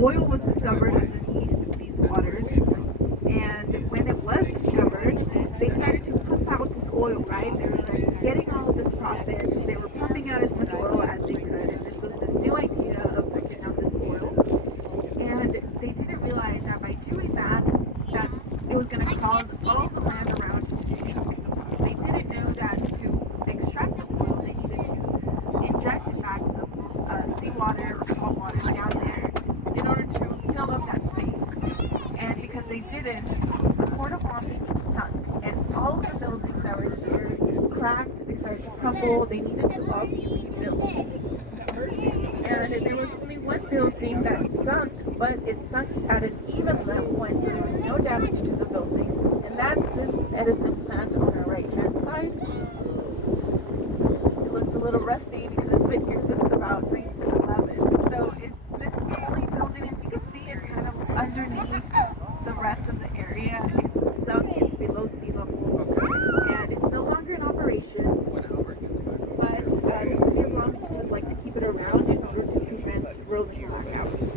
oil was discovered underneath these waters. And when it was discovered, they started to pump out this oil, right? They were like getting all of this profit. They were pumping out as much oil as they could. And this was this new idea of pumping out this oil. And they didn't realize that by doing that, that it was going to cause all the land around to sink. They didn't know that to extract the oil, they needed to inject back some seawater or salt water down there in order to fill up that space. And because they didn't, the Port of Long Beach sunk, and all of the buildings that were here cracked, they started to crumble, they needed to all be rebuilt. And there was only one building that sunk, but it sunk at an even level, and so there was no damage to the building. And that's this Edison plant on our right hand side. It looks a little rusty because it's been here since about 1911. So this is the only building, as you can see, it's kind of underneath the rest of the area. It's sunk, it's below sea level, and it's no longer in operation. But the city of Long Beach would like to keep it around in order to prevent rolling blackouts.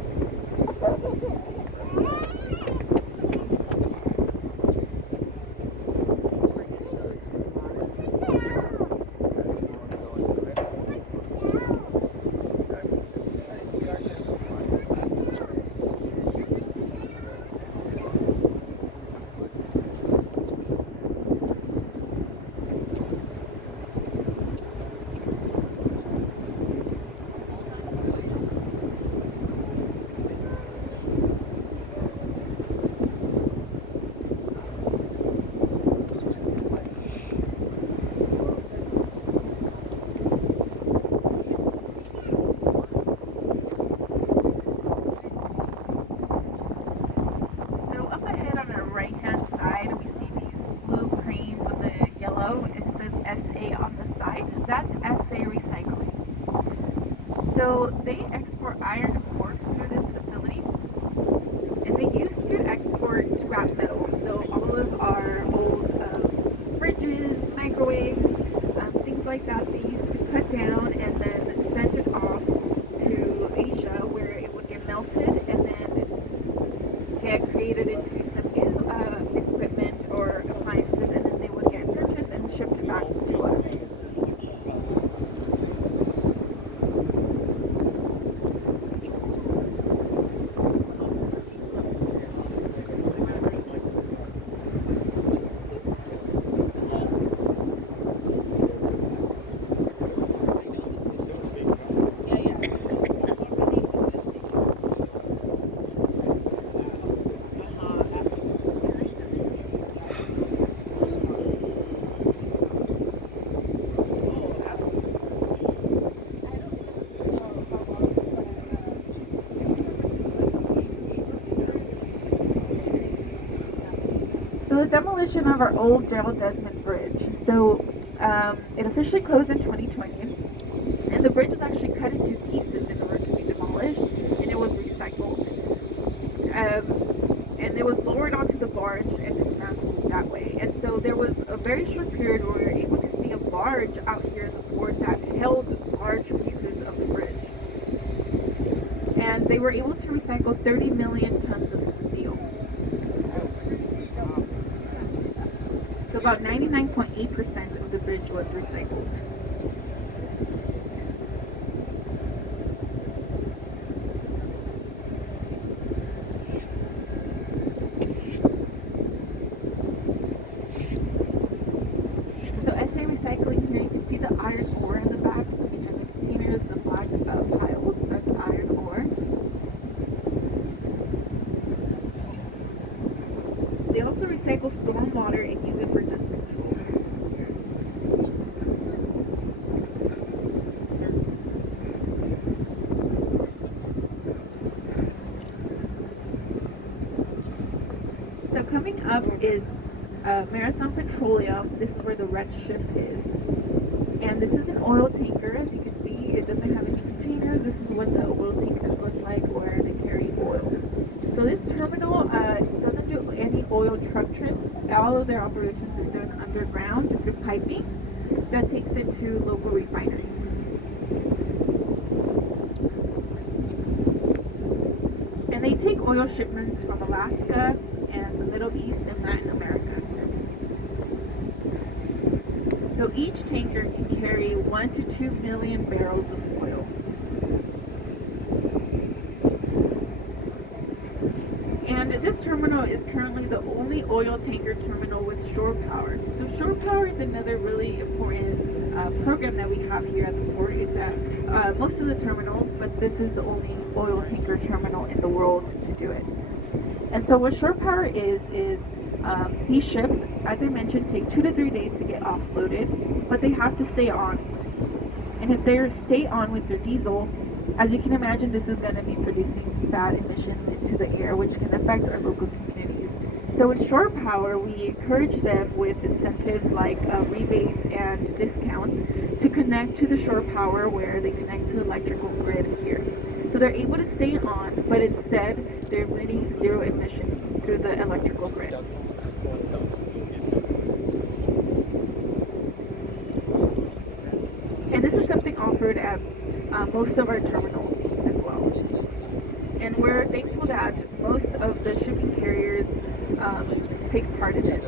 That's SA Recycling. So they export iron ore through this facility, and they used to export scrap metal. So all of our old fridges, microwaves, things like that, they used to cut down and then send it off to Asia, where it would get melted and then get created into some new equipment or appliances, and then they would get purchased and shipped back to us. So the demolition of our old Gerald Desmond Bridge. So it officially closed in 2020, and the bridge was actually cut into pieces in order to be demolished, and it was recycled. And it was lowered onto the barge and dismantled that way. And so there was a very short period where we were able to see a barge out here in the port that held large pieces of the bridge. And they were able to recycle 30 million tons of steel. So about 99.8% of the bridge was recycled. So SA Recycling here, you can see the iron ore in the back. Behind the containers, the black piles, that's iron ore. They also recycle storm water and use it for dust control. So coming up is Marathon Petroleum. This is where the red ship is. And this is an oil tanker. As you can see, it doesn't have any containers. This is what the oil tankers look like, where they carry oil. So this terminal doesn't do any oil truck trips. All of their operations are done underground through piping that takes it to local refineries. And And they take oil shipments from Alaska and the Middle East and Latin America. So each tanker can carry 1 to 2 million barrels of oil. And this terminal is currently the only oil tanker terminal with shore power. So shore power is another really important program that we have here at the port. It's at most of the terminals, but this is the only oil tanker terminal in the world to do it. And so what shore power is these ships, as I mentioned, take 2 to 3 days to get offloaded, but they have to stay on. And if they stay on with their diesel, as you can imagine, this is going to be producing bad emissions into the air, which can affect our local communities. So with shore power, we encourage them with incentives like rebates and discounts to connect to the shore power where they connect to the electrical grid here. So they're able to stay on, but instead they're emitting zero emissions through the electrical grid. And this is something offered at most of our terminals as well. And we're thankful that most of the shipping carriers take part in it.